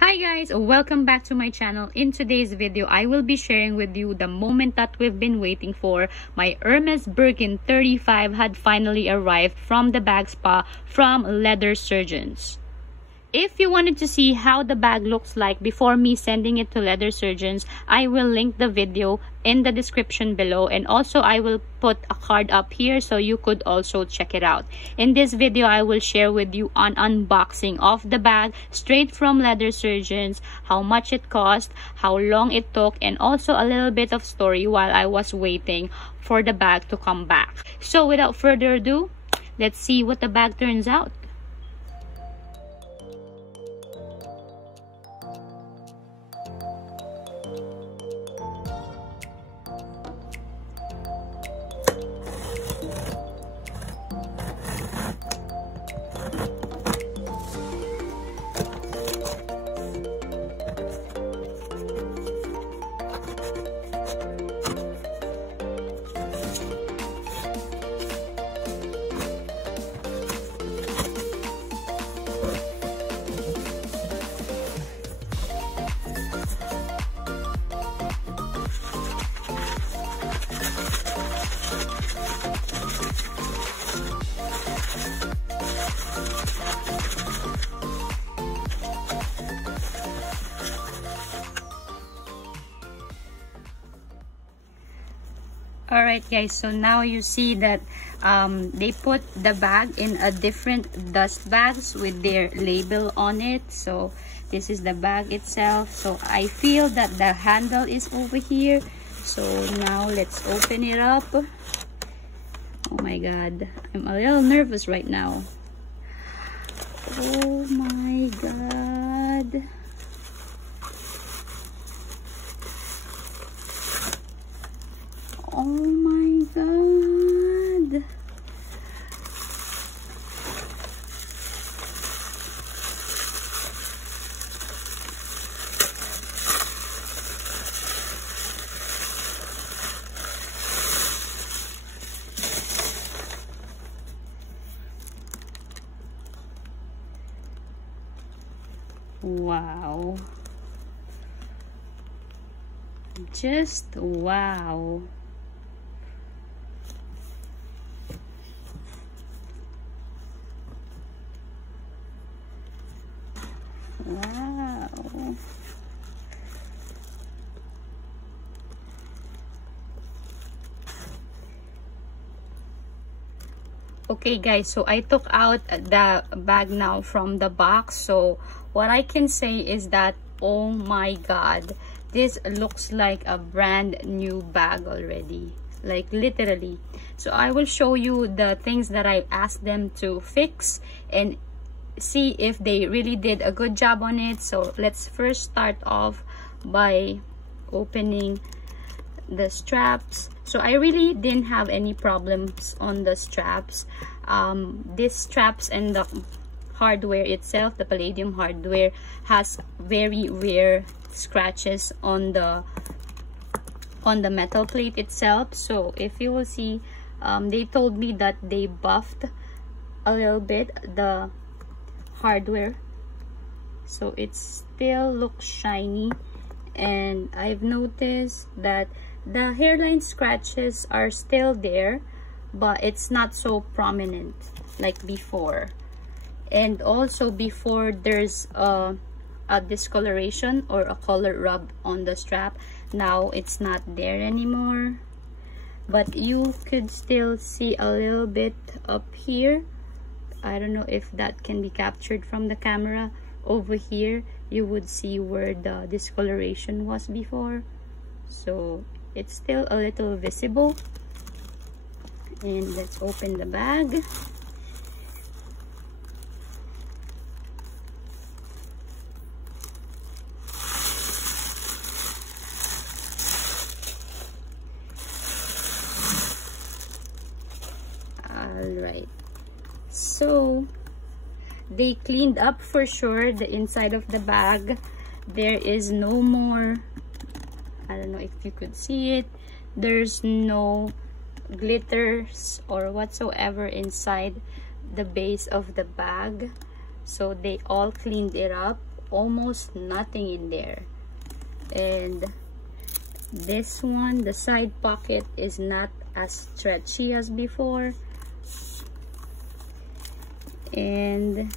Hi guys, welcome back to my channel. In today's video, I will be sharing with you the moment that we've been waiting for. My Hermes Birkin 35 had finally arrived from the bag spa from Leather Surgeons. If you wanted to see how the bag looks like before me sending it to Leather Surgeons, I will link the video in the description below, and also I will put a card up here so you could also check it out. In this video, I will share with you an unboxing of the bag straight from Leather Surgeons, how much it cost, how long it took, and also a little bit of story while I was waiting for the bag to come back. So without further ado, let's see what the bag turns out. Alright guys, so now you see that they put the bag in a different dust bags with their label on it. So this is the bag itself. So I feel that the handle is over here. So now let's open it up. Oh my god, I'm a little nervous right now. Oh my god. Oh my god. Wow. Just wow. Wow. Okay guys, so I took out the bag now from the box. So what I can say is that, oh my god, this looks like a brand new bag already, like literally. So I will show you the things that I asked them to fix and see if they really did a good job on it. So let's first start off by opening the straps. So I really didn't have any problems on the straps. These straps and the hardware itself, the palladium hardware, has very rare scratches on the metal plate itself. So if you will see, they told me that they buffed a little bit the hardware, so it still looks shiny. And I've noticed that the hairline scratches are still there, but it's not so prominent like before. And also before, there's a discoloration or a color rub on the strap. Now it's not there anymore, but you could still see a little bit up here. I don't know if that can be captured from the camera. Over here you would see where the discoloration was before, so it's still a little visible. And let's open the bag. Alright, so they cleaned up for sure the inside of the bag. There is no more, I don't know if you could see it, there's no glitters or whatsoever inside the base of the bag. So they all cleaned it up almost nothing in there. And this one, the side pocket is not as stretchy as before. And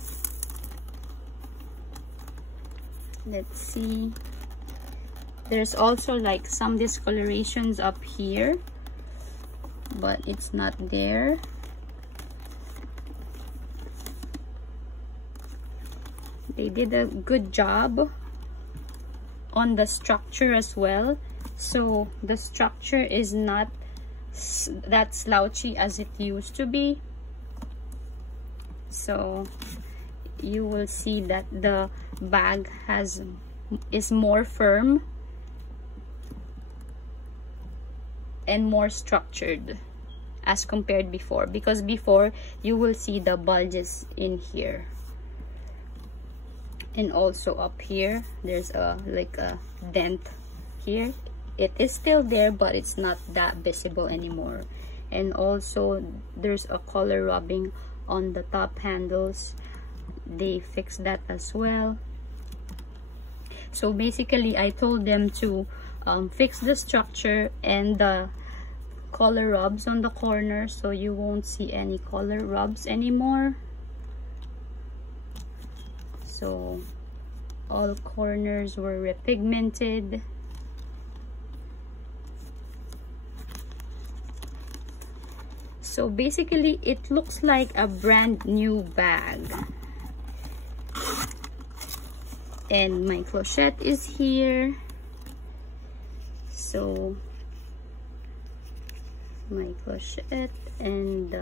let's see, there's also like some discolorations up here, but it's not there. They did a good job on the structure as well. So the structure is not that slouchy as it used to be. So you will see that the bag is more firm and more structured as compared before, because before you will see the bulges in here, and also up here there's like a dent here. It is still there, but it's not that visible anymore. And also there's a color rubbing on the top handles. They fixed that as well. So basically I told them to fix the structure and the color rubs on the corner, so you won't see any color rubs anymore. So all corners were repigmented. So basically it looks like a brand new bag. And my clochette is here. So my clochette and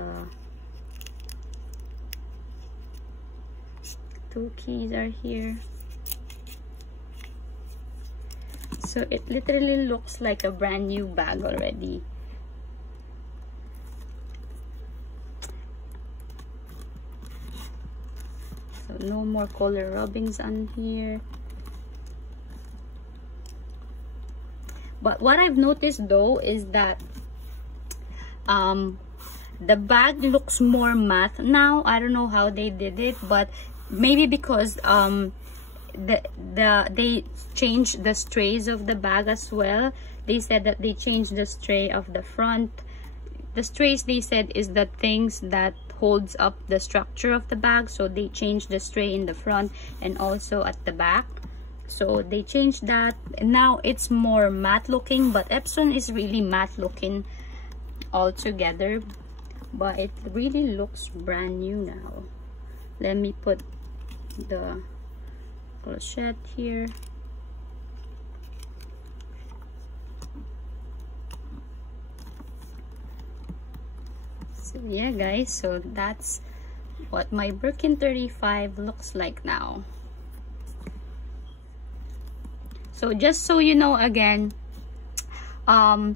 two keys are here. So it literally looks like a brand new bag already. So no more color rubbings on here. But what I've noticed though is that the bag looks more matte now. I don't know how they did it, but maybe because they changed the strays of the bag as well. They said that they changed the stray of the front. The strays, they said, is the things that holds up the structure of the bag. So they changed the stray in the front and also at the back. So they changed that. Now it's more matte looking, but Epson is really matte looking altogether. But it really looks brand new now. Let me put the clochette here. So yeah guys, so that's what my Birkin 35 looks like now. So just so you know again, how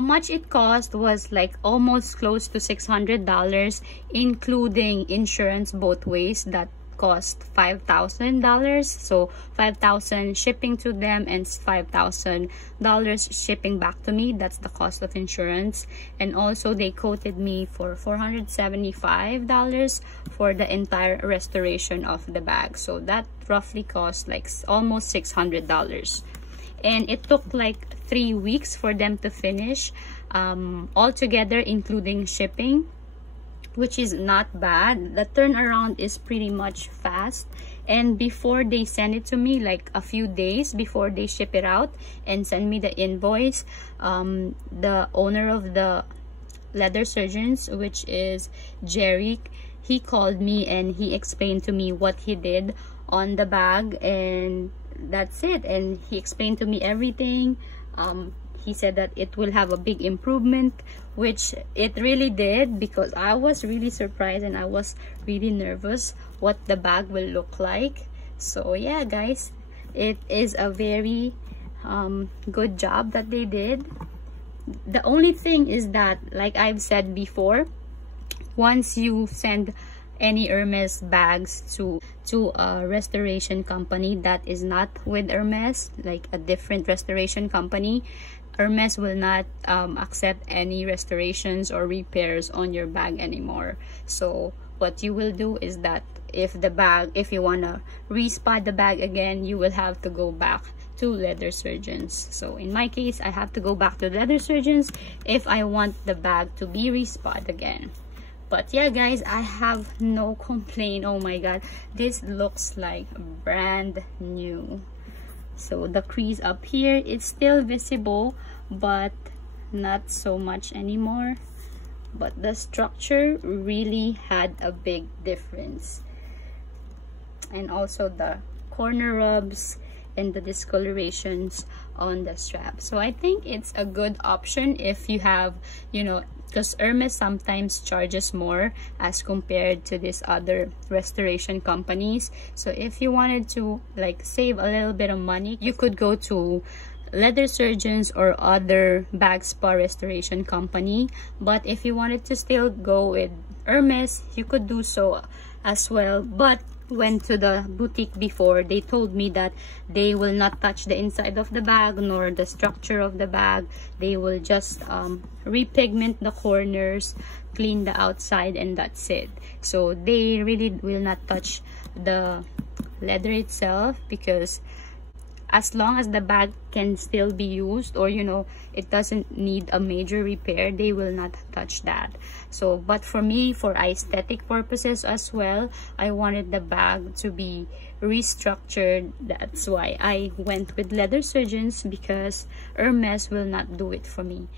much it cost was like almost close to $600, including insurance both ways. That cost $5,000. So $5,000 shipping to them and $5,000 shipping back to me. That's the cost of insurance. And also they quoted me for $475 for the entire restoration of the bag. So that roughly cost like almost $600. And it took like 3 weeks for them to finish altogether, including shipping, which is not bad. The turnaround is pretty much fast. And before they send it to me, like a few days before they ship it out and send me the invoice, the owner of the leather surgeons, which is Jerry, he called me and he explained to me what he did on the bag, and that's it. And he explained to me everything. He said that it will have a big improvement, which it really did, because I was really surprised and I was really nervous what the bag will look like. So yeah guys, it is a very good job that they did. The only thing is that, like I've said before, once you send any Hermes bags to a restoration company that is not with Hermes, like a different restoration company, Hermes will not accept any restorations or repairs on your bag anymore. So what you will do is that if you wanna re-spot the bag again, you will have to go back to leather surgeons. So in my case, I have to go back to leather surgeons if I want the bag to be re-spot again. But yeah guys, I have no complaint. Oh my god, this looks like brand new. So the crease up here, it's still visible, but not so much anymore. But the structure really had a big difference. And also the corner rubs and the discolorations on the strap. So I think it's a good option if you have, you know, because Hermes sometimes charges more as compared to these other restoration companies. So if you wanted to like save a little bit of money, you could go to leather surgeons or other bag spa restoration company. But if you wanted to still go with Hermes, you could do so as well. But went to the boutique before, they told me that they will not touch the inside of the bag nor the structure of the bag. They will just repigment the corners, clean the outside, and that's it. So they really will not touch the leather itself, because as long as the bag can still be used, or you know, it doesn't need a major repair, they will not touch that. So but for me, for aesthetic purposes as well, I wanted the bag to be restructured. That's why I went with leather surgeons, because Hermes will not do it for me.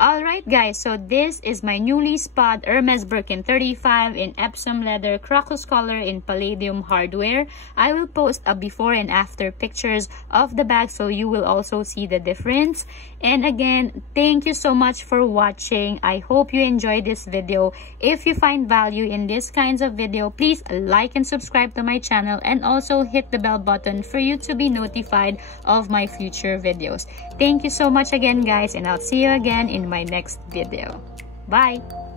Alright guys, so this is my newly spot Hermes Birkin 35 in Epsom leather, crocus color in palladium hardware. I will post a before and after pictures of the bag so you will also see the difference. And again, thank you so much for watching. I hope you enjoyed this video. If you find value in these kinds of video, please like and subscribe to my channel, and also hit the bell button for you to be notified of my future videos. Thank you so much again guys, and I'll see you again in my next video. Bye!